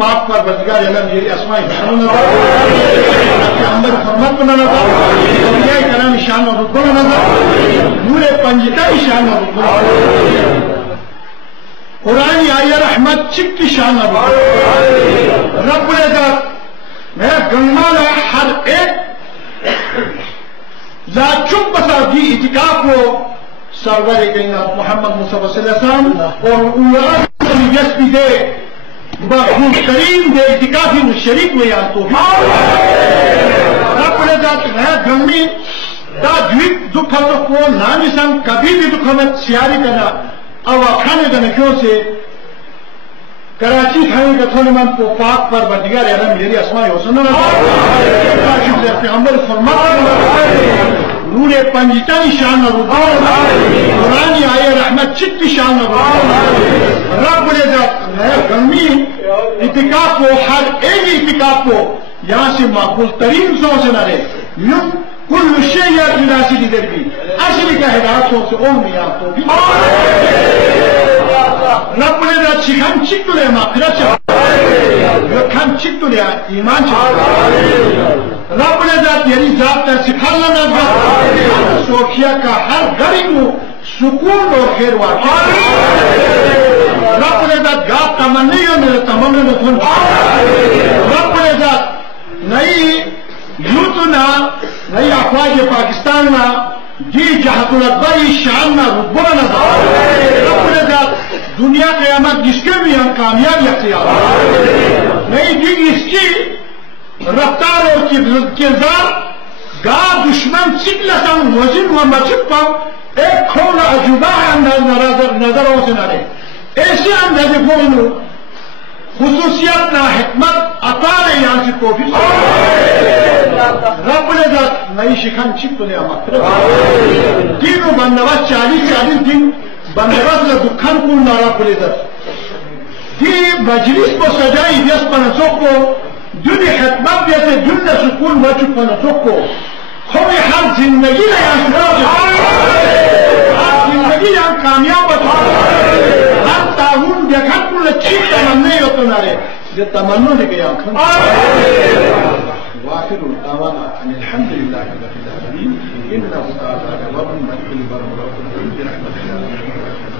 پاک پر بدگار علم یہ اسماء حسن نظر پیغمبر فرمت بنا نظر اولیاء کرام شان و رتبہ نظر نور پنجتا شان و رتبہ قرآن آیہ رحمت چک کی شان و رتبہ رب العزت میں گنگانا ہر ایک لا چپ بسا دی اعتکاف کو سرور کائنات محمد مصطفیٰ صلی اللہ علیہ وسلم اور اولاد جس بھی دے بخون کریم دے اعتکافی شریک ہوئے یا تو رب العزت ہے گنگی دا دویت دکھا تو کو نامی سن کبھی بھی دکھا میں سیاری کرنا او کھانے کا نکیوں سے کراچی کھانے کا تھوڑے من کو پاک پر بدگار علم میری اسماء حسن پیغمبر فرماتا نور پنجتنی شان و قرآن آیہ رحمت چک کی شان و رب العزت گرمی اتکاف کو ہر ایک اتکاف کو یہاں سے مقبول ترین سو سے نہ رہے یوں کل شیء یا جناسی کی در بھی اصلی کا ہدایت سو سے اور میاں تو بھی رب العزت شکھن چک تو لے مغفرت سے رکھن چک تو لے ایمان سے رب العزت یعنی ذات کا سکھانا نہ سوکھیا کا ہر غریب کو سکون اور خیر واقع رب العزت گاپ تمنی ہو میرے تمنا میں سن رب العزت نئی یوتو نہ نئی افواج پاکستان نہ جی جہت البری شان نہ رتبہ نہ رب العزت دنیا قیامت جس کے بھی ہم کامیاب اختیار نہیں جی اس کی رفتار اور کردار گا دشمن چک لسان وزن و مچک پاؤ ایک کھولا عجوبہ نظروں سے نہ رہے ایسے اندازے بولو خصوصیت نہ حکمت عطا رہے یہاں سے کوفی رب العزت نئی شکھن چک تو لے دین و بندوبست 40 دن بندوبست دکھن کن نہ رب العزت دی مجلس کو سجائی دیس پنسوں کو دن خدمت جیسے دن سکون بچ پنسوں کو ہمیں ہر زندگی میں ہر زندگی یہاں کامیاب بتا ہر تعاون دیکھا کل اچھی تمنے ہوتے نہ رہے یہ تمنا لے گیا واخر دعوانا ان الحمد لله رب العالمين انه تعالى رب من كل بر ورحمه برحمته